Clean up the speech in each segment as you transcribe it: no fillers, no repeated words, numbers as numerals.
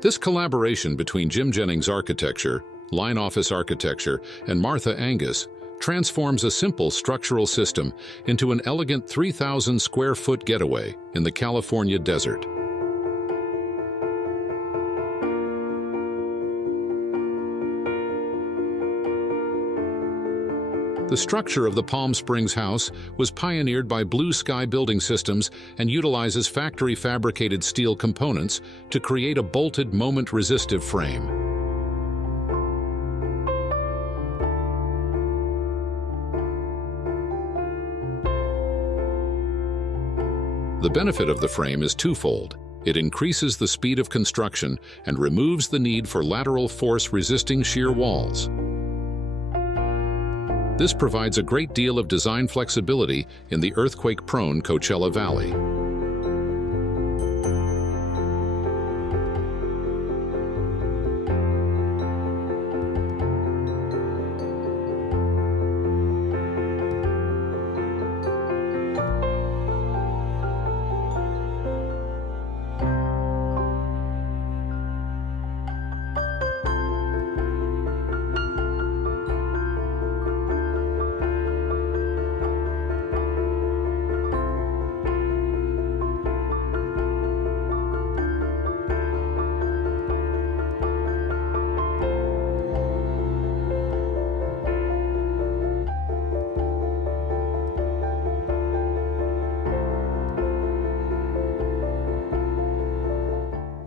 This collaboration between Jim Jennings architecture, LINEOFFICE architecture, and Martha Angus transforms a simple structural system into an elegant 3,000 square foot getaway in the California desert. The structure of the Palm Springs house was pioneered by Blue Sky Building Systems and utilizes factory-fabricated steel components to create a bolted moment-resistive frame. The benefit of the frame is twofold. It increases the speed of construction and removes the need for lateral force-resisting shear walls. This provides a great deal of design flexibility in the earthquake-prone Coachella Valley.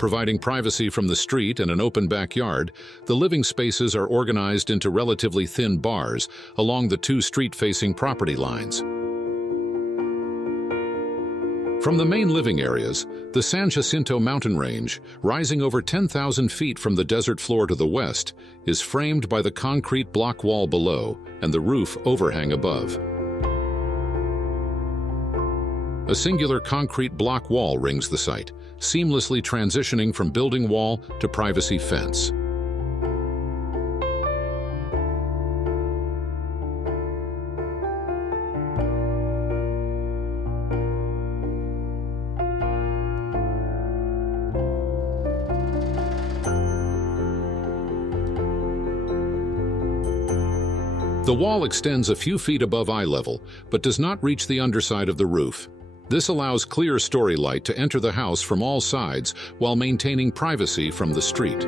Providing privacy from the street and an open backyard, the living spaces are organized into relatively thin bars along the two street-facing property lines. From the main living areas, the San Jacinto mountain range, rising over 10,000 feet from the desert floor to the west, is framed by the concrete block wall below and the roof overhang above. A singular concrete block wall rings the site, seamlessly transitioning from building wall to privacy fence. The wall extends a few feet above eye level, but does not reach the underside of the roof. This allows clear story light to enter the house from all sides while maintaining privacy from the street.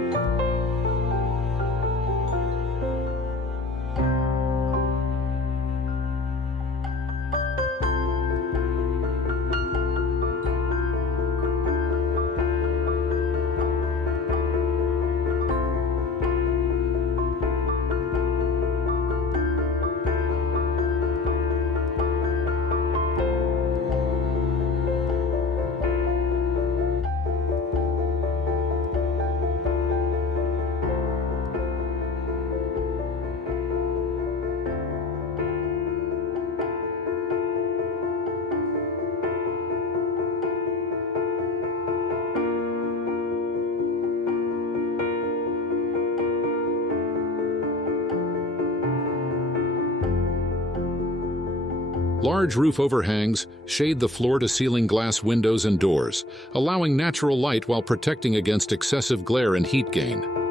Large roof overhangs shade the floor-to-ceiling glass windows and doors, allowing natural light while protecting against excessive glare and heat gain.